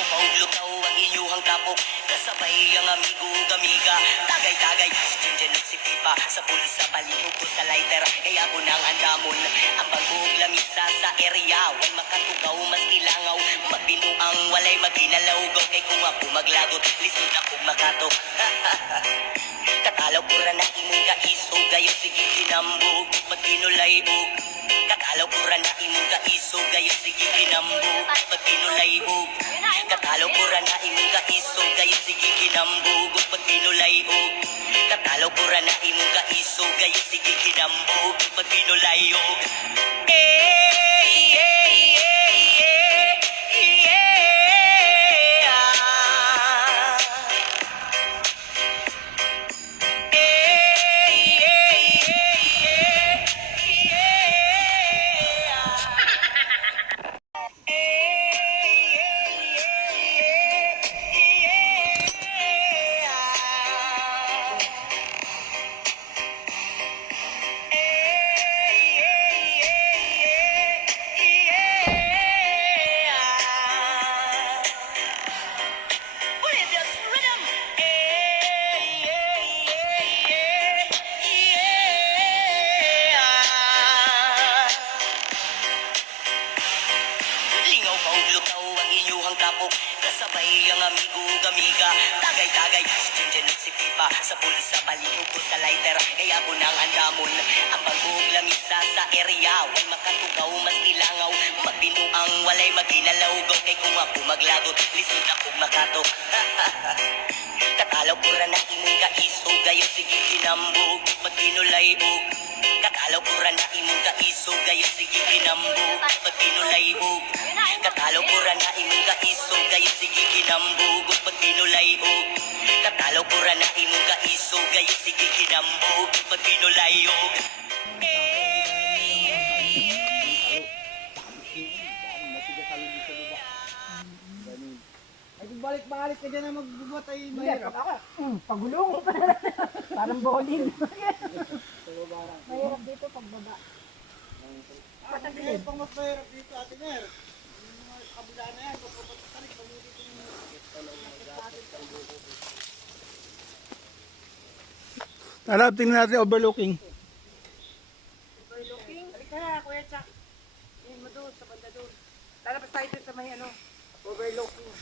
Lingaw pauglutaw ang inyuhang tapok, kasabay ang amigo gamiga. Tagay-tagay, si Jinjen at si Pipa, sa pulsa palihog ko sa lighter. Kaya ko nang andamon, ang bagong lamisa sa area. Way makatugaw, mas ilangaw, magbinuang walay maginalawgaw. Kay kung ako maglagot, lisod ako makatok. Katalaw ko ra na imong kaisog, gayon sige ginambog, magkinulayog. Katalaw ko ra na imong kaisog, gayon sige ginambog, magkinulayog. Katalaw ko ra na imong kaisog, gayon sige ginambog, magkinulayog. Katalaw ko ra na imong kaisog, gayon sige ginambog, magkinulayog. Kasabay ang amigo gamiga. Tagay-tagay, si Jinjen at si Pipa, sa pulsa palihog ko sa lighter. Kaya ko nang andamon, ang bagong lamisa sa area. Way makatugaw, mas ilangaw, magbinuang walay maginalawgaw. Kay kung ako maglagot, lisod ako makatok. Katalaw ko ra na imong kaisog, gayon sige ginambog, magkinulayog. Katalaw ko ra na imong kaisog, gayon sige ginambog, magkinulayog. Katalaw ko ra na imong kaisog, gayon sige ginambog, magkinulayog. Katalaw ko ra na imong kaisog, gayon sige ginambog, magkinulayog. Balik-balik ka dyan na magbubuhat ay Mahirap ako. Pagulong. Parang bowling. Mahirap dito pagbaba. Patagilid. Pang mas mahirap dito, Ate Mer. Yung mga kabila na yan, pagpapatarik, pag-ulit yung Tara, tingnan natin overlooking. Overlooking? Halika na, Kuya Chak. Yan mo doon, sa banda doon. Lalabas tayo doon sa may overlooking.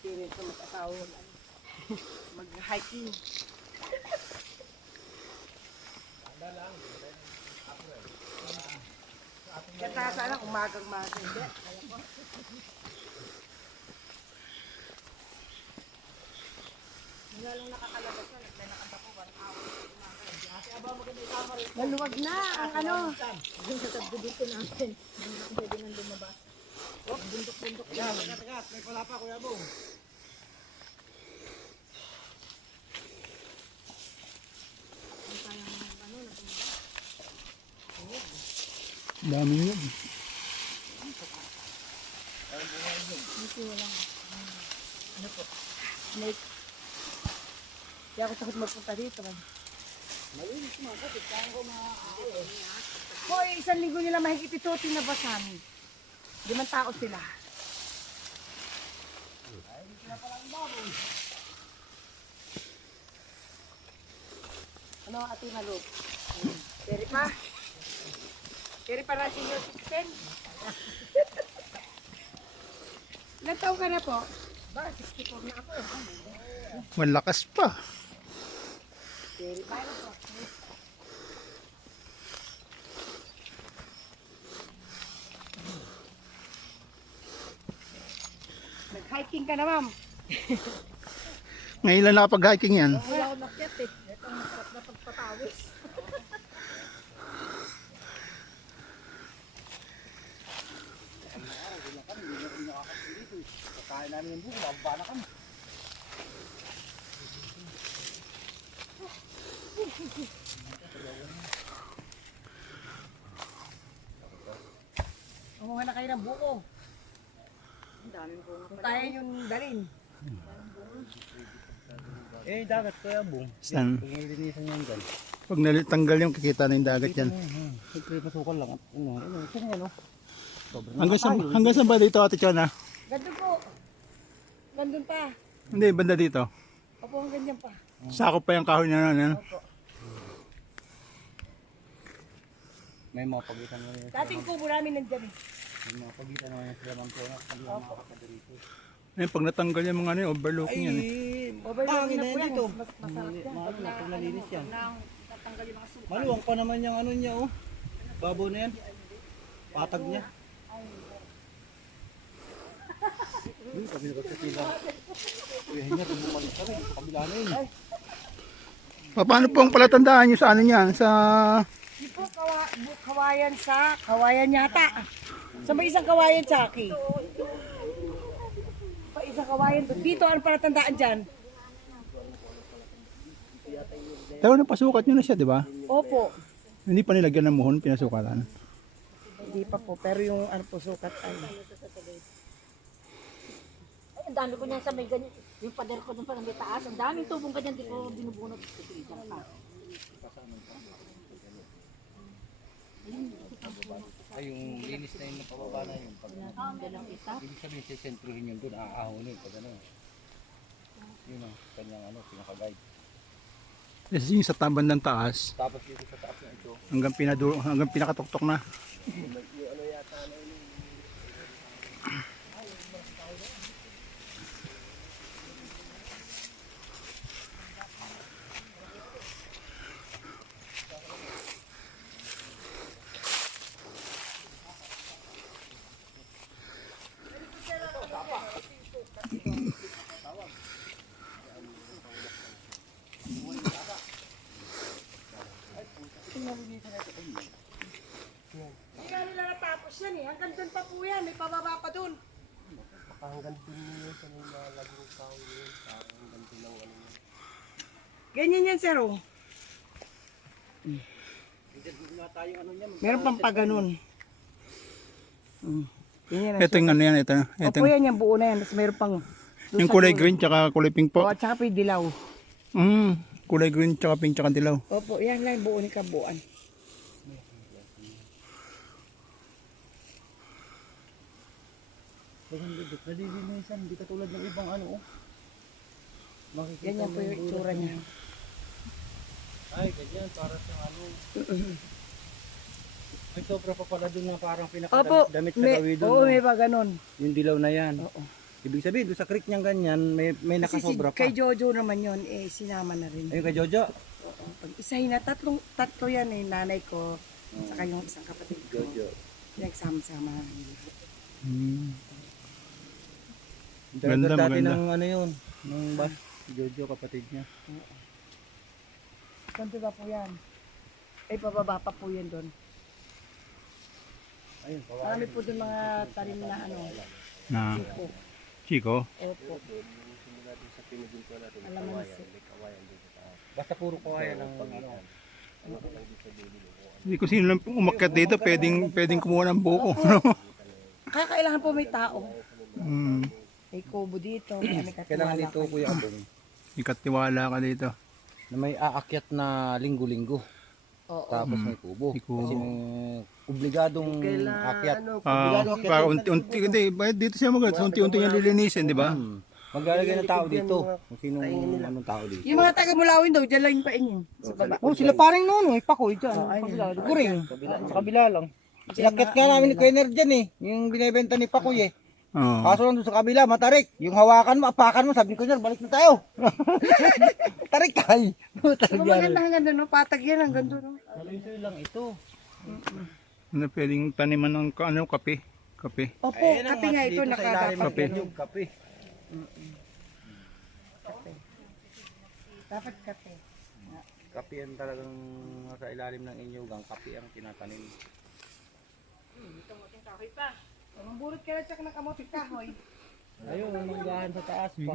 Experience sa mag-asawa. Mag-hiking. Kaya sana umagang-magang. Hindi. Lalong nakakalabas na. Naglalakad ako 1 hour. Maluwag na ang ano. Doon sa tagdudito natin. Pwede nang lumabas. Bundok-bundok. Tagat, may pala pa, Kuya Bong. Dami yun. Dito walang ano po? Snake. Kaya ako takot magpunta dito. Malinis mo, kapit kaya ko mga Hoy, 1 linggo nila mahigit ito, tinabasan. 5 tao sila. Ano, Ate Malu? Peri pa? Peri pa na senior citizen? Ilan taon ka na po? Ba, 64 na ako. Malakas pa. Peri pa na po. Nag-hiking ka na, ma'am. Ngayon lang nakapag-hiking yan. Wala akong nakyat eh. Ito ang masarap na pagpapawis. kakain namin yung buko, mababa na kami. Kumuha na kayo ng buko. Ang daming bunga Kung kaya yung dalin. Eh, dagat Kuya Bong. Saan? Pag nilinisan nyo dyan. Pag nalitanggal yung kikita na yung dagat yan. Siyempre, pasukan lang. Ano, ito nga, no? Hanggang saan ba dito, Ate Chona? Gandun po. Gandun pa. Hindi, banda dito. Opo, hanggang dyan pa. Sakop pa yung kahoy na yan. Opo. May mga pagitan mo yun. Dating kubo namin nandyan eh. May mga pagitan mo yun sila ng tuna. Hindi mo makakapag dito. Ayun, pag natanggal yung mga ano, overlooking yan eh. Overlooking na po yan. Mas masarap yan. Pag nalinis yan. Tatanggal yung mga suka. Maluwang pa naman yung ano niya, oh. Babaw na yan. Patag niya. Kami nagkakasila. Kuya niya, bumalik kami. Sa kabila na yun. Paano po ang palatandaan nyo sa ano niyan? Sa... Di po, kawayan yata. Sa may isang kawayan sa akin. Pa isang kawayan doon. Dito, ano para tandaan dyan? Pero napasukat nyo na siya, di ba? Opo. Hindi pa nilagyan ng muhon, pinasukatan. Hindi pa po, pero yung ano po sukat ay. Ay, ang dami ko niyan sa may ganyan. Yung pader ko dun pa may taas. Ang daming tubong ganyan. Di ko binubunot. Diyan pa. Ay, yung linis na yun na pababa na yun. Pag Dalang isa. ibig sabihin, sisentruhin yun doon, aahonin pag ano. Yun ang kanyang ano, pinaka-guide. Kasi yung sa taban ng taas, Tapos dito sa taas na ito, hanggang pinakatuktok na. Hindi nga nila natapos yan eh. Hanggang doon pa po yan. May pababa pa doon. Ganyan yan, sir. Oh. Meron pang pa ganun. Ganyan na Ito yung ano yan, ito. Opo yan, yung buo na yan. Tapos meron pang... doon Yung sa kulay dulo. green tsaka kulay pink po. Oo, at saka po yung dilaw. Kulay green tsaka pink tsaka dilaw. Opo, yan lang yung buo ni kabuuan. nalilinisan, hindi katulad ng ibang ano, oh. Makikita Ganyan po yung itsura niya. Ay, ganyan, para sa ano. May sobra pa pala dun na parang Opo, pinakadamit sa gawin dun. oo, no? may ba ganun. Yung dilaw na yan. Oo. Ibig sabihin, doon sa creek niyang ganyan, may Kasi si, nakasobra pa. kay Jojo naman yun, eh, sinama na rin. Ayun kay Jojo. Pag isahin na, tatlo yan eh, nanay ko, saka yung isang kapatid ko. Jojo. Pinagsama-sama. Ganda, Dati maganda. ng ano yun, ng bus. Si Jojo, kapatid niya. Ganito ba po yan? Ay, pababa pa po yan doon. Ayun, Marami po doon mga tarim na ano. Na Siko. Chico. Opo. Alamansi. basta puro kawayan ng ano. Hindi ko sino lang umakyat dito, pwedeng kumuha ng buko. No? Kakailangan po may tao. Hmm. May kubo dito, may Kailangan katiwala nito, kayo. Kuya Abong, Ikatiwala ka dito. na may aakyat na linggo-linggo. Oo. Tapos may kubo. May kubo. Kasi may obligadong akyat. Para unti-unti, hindi, bakit dito siya unti-unti niya lilinisin, di ba? Maglalagay ng tao dito. Kung sinong anong tao dito. Yung mga taga Mulawin daw, dyan lang yung paingin. Sa baba. Oh, sila paring nono, eh, pakoy dyan. Guring, sa kabila lang. Inakyat nga namin ni Kuya dyan eh. Yung binibenta ni Pakoy eh. Oo. Kaso lang doon sa kabila, matarik. Yung hawakan mo, apakan mo, sabi ko niya, balik na tayo. Tarik kay. Kung maganda hanggang doon, no? Patag yan hanggang doon. No? Ito lang ito. Ano pwedeng taniman ng kape? Kape. Opo, kape nga ito, nakadapat. Kape. Yung kape. Dapat kape. Kape yan talagang sa ilalim ng inyugang. Kape ang tinatanim. Ito mo ating kahoy pa. Mamburot ka na tsaka ng kamote kahoy. Ayun, manggahan sa taas pa.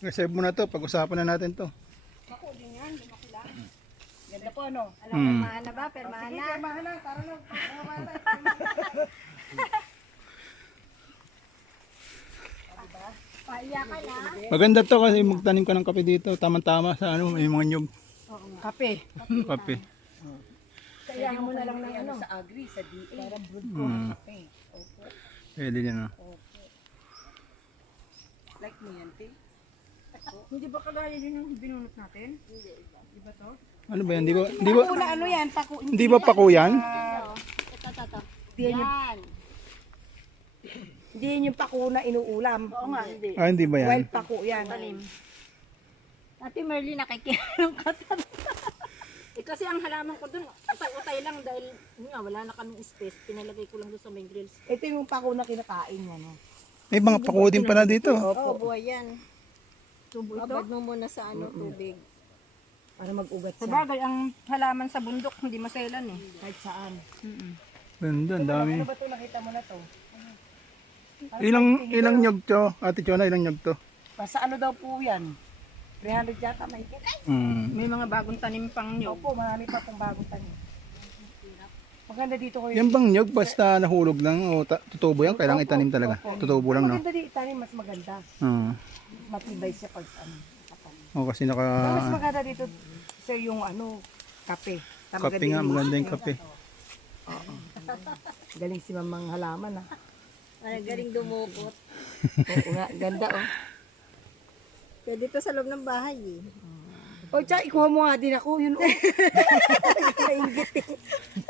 Reserve mo na to, pag-usapan na natin to. Ako din yan, lumaki lang. Ganda po ano? Alam mo, mahana ba? Pero Sige, mahana. permahan na, tara na. Paiyak ka na. Maganda to kasi magtanim ka ng kape dito. Tama-tama sa ano, may mga nyug. Kape. Kape. Kailangan mo na lang ng ano. Sa agri, sa DA. Parang brood ko. Mm. Kape. Pwede yan, Like mo yan, te? Hindi ba kagaya din yung binunot natin? Hindi. Iba to? Ano ba yan? Di ba, Paku na ano yan? Paku. hindi ba pako yan? Hindi yan yung... Hindi yan yung paku na inuulam. Oo nga, hindi. Ah, hindi ba yan? Wild paku yan. Ate Merly, nakikialam ka kasi ang halaman ko dun, utay-utay lang dahil nga, wala na kaming space. Pinalagay ko lang doon sa main grills. Ito yung paku na kinakain yan. No? May mga pako din pala dito. Opo. buhay yan. Tubo ito. Babad mo muna sa tubig. Para mag-ugat Sa siya. bagay, ang halaman sa bundok, hindi maselan eh. Kahit saan. Ganda, ang dami. Ano ba ito? Nakita mo na to? Ilang nyog to? Ate Chona, ilang nyog to? Sa ano daw po yan? 300 yata may kita. May mga bagong tanim pang nyog. Opo, marami pa pong bagong tanim. Maganda dito ko Yan bang nyog basta nahulog lang o tutubo yan? Kailangan itanim talaga. Tutubo lang, no? Maganda dito itanim, mas maganda. Matibay siya pag ano. O kasi naka... Mas maganda dito sir yung ano, kape. Kape nga, maganda yung kape. Galing si mamang halaman ah. Ay, galing dumukot. Oo nga, ganda oh. Pwede to sa loob ng bahay eh. O tsaka ikuha mo nga din ako, yun oh. Nainggit eh.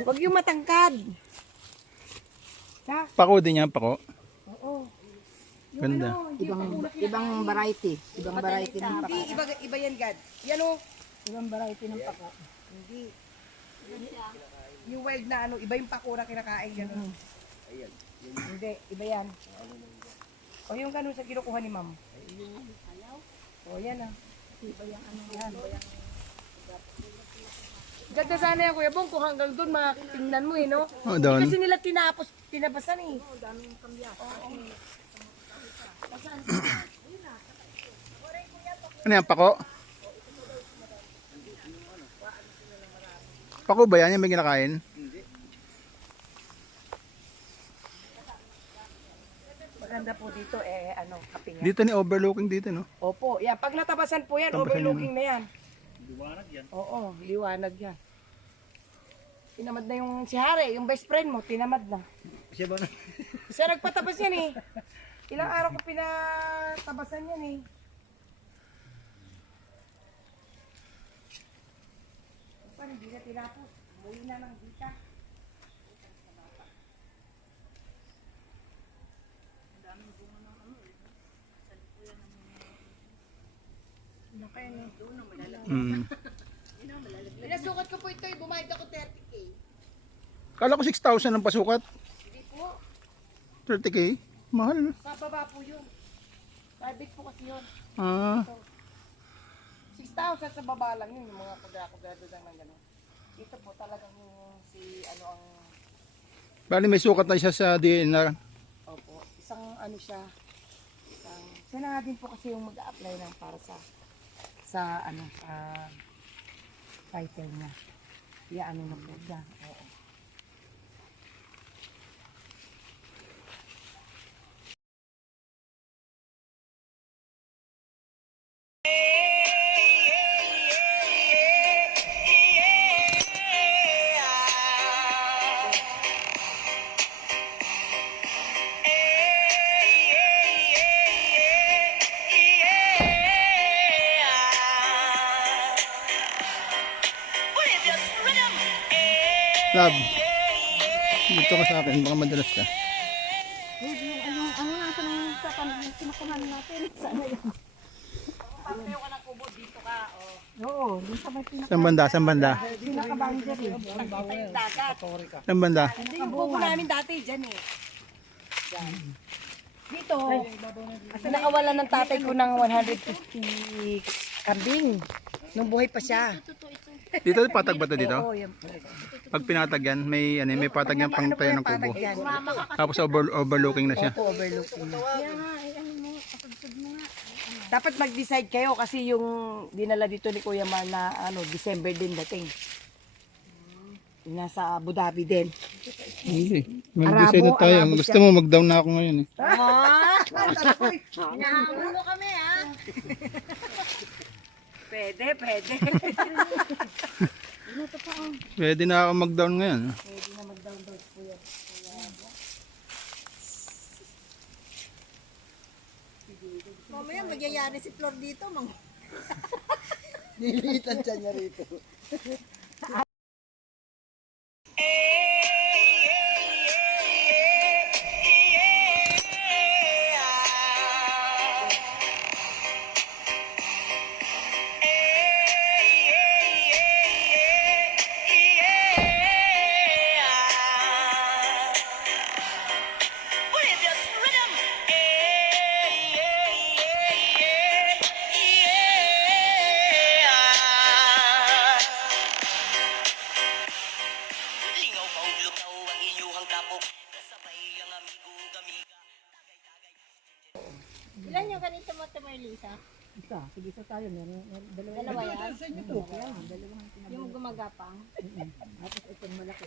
Huwag yung matangkad. Pako din yan, pako. Oo. Ganda. Ibang variety. Ibang variety ng pako. Hindi, iba yan, God. Yan o. Ibang variety ng pako. Hindi. Yung wild na ano, iba yung pako na kinakain gano'n. Hindi, iba yan. O yung gano'n sa kinukuha ni ma'am. O yan ah. Iba yung ano yan. Ganda sana yan, Kuya Bong, kung hanggang doon makatingnan mo eh, no? O, doon. Kasi nila tinabasan eh. Ano yan, pako? Pako ba yan? Yung may kinakain? Maganda po dito ano, kape nga. Dito ni overlooking dito, no? Opo, yan. Pag natabasan po yan, Tabasan overlooking na yan. Liwanag yan? Oo, liwanag yan. Tinamad na yung si Hare, yung best friend mo, tinamad na. Siya ba na? Siya nagpatabas yan eh. Ilang araw ko pinatabasan yan eh. Paano hindi na tinapos? Umuwi na ng dita. Mm. Pinasukat ko po ito eh, bumayad ako 30k. Kala ko 6,000 ang pasukat. Hindi po, 30K? Mahal. sa baba po yun. Private po kasi yun. Ah, 6,000 sa baba lang yun, yung mga kudrado lang ng gano'n. Dito po talagang yung si ano ang, bali may sukat na siya sa DNR. opo, isang ano siya, siya na nga din po kasi yung mag-a-apply ng para sa ano, title niya. Kaya ano na po siya, oo. Love. Dito ka sa akin, baka madalas ka. Ano nasa nang kinukuhan natin? Sana yun. Oo, dun sa may Saan banda? Saan banda? pinaka-boundary. Nakita yung dagat. Saan banda? Hindi yung buko namin dati, dyan eh. Dyan. Dito, kasi nakawalan ng tatay ko ng 150 kambing. Nung buhay pa siya. Dito patag ba to dito? Oo, yan po. Pag pinatag yan, may may patag yan pang tayo ng kubo. Yan. Tapos overlooking na siya. Opo, overlooking. Dapat mag-decide kayo kasi yung dinala dito ni Kuya Man na ano, December din dating. Yung nasa Abu Dhabi din. Hindi. Mag-decide na tayo. Arabo Gusto mo mag-down na ako ngayon eh. Hinahamon mo kami ah. Pwede, pwede. Pwede na ako mag-down ngayon. Pwede na mag-down daw po yan. Mamaya magyayari si Flor dito. Nilitan siya niya rito. Bolivia's rhythm. Lingaw maulutaw ang inyuhang tapok. Kasabay ang amigo gamiga. Ilan yung ganito mo, Merlisa? Isa, sige isa tayo. Dalawa Dalawa yan? sa inyo to. Kaya dalawang Yung gumagapang? Tapos itong malaki.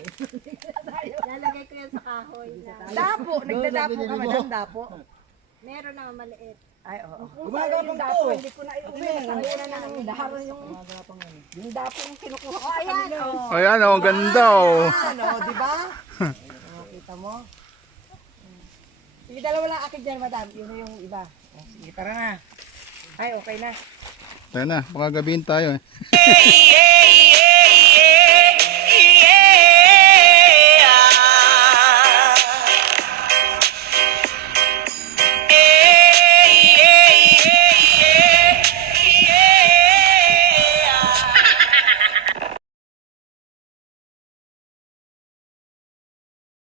Lalagay ko yan sa kahoy. Dapo, nagdadapo ka madam, dapo. Meron na maliit. Ay, oo. Gumagapang Yung dapo, to. hindi ko na iuwi. Ang una na ng daharo yung dapo yung kinukuha ko sa Ayan, kanila. oh. Ayan, oh, ang ganda, oh. Ano, di ba? Kita mo? Sige, dalawa lang akin dyan, madam. Yun na yung iba. Oh, sige, tara na. Ay, okay na. Tayo na, baka gabihin tayo eh. Hey, hey, hey,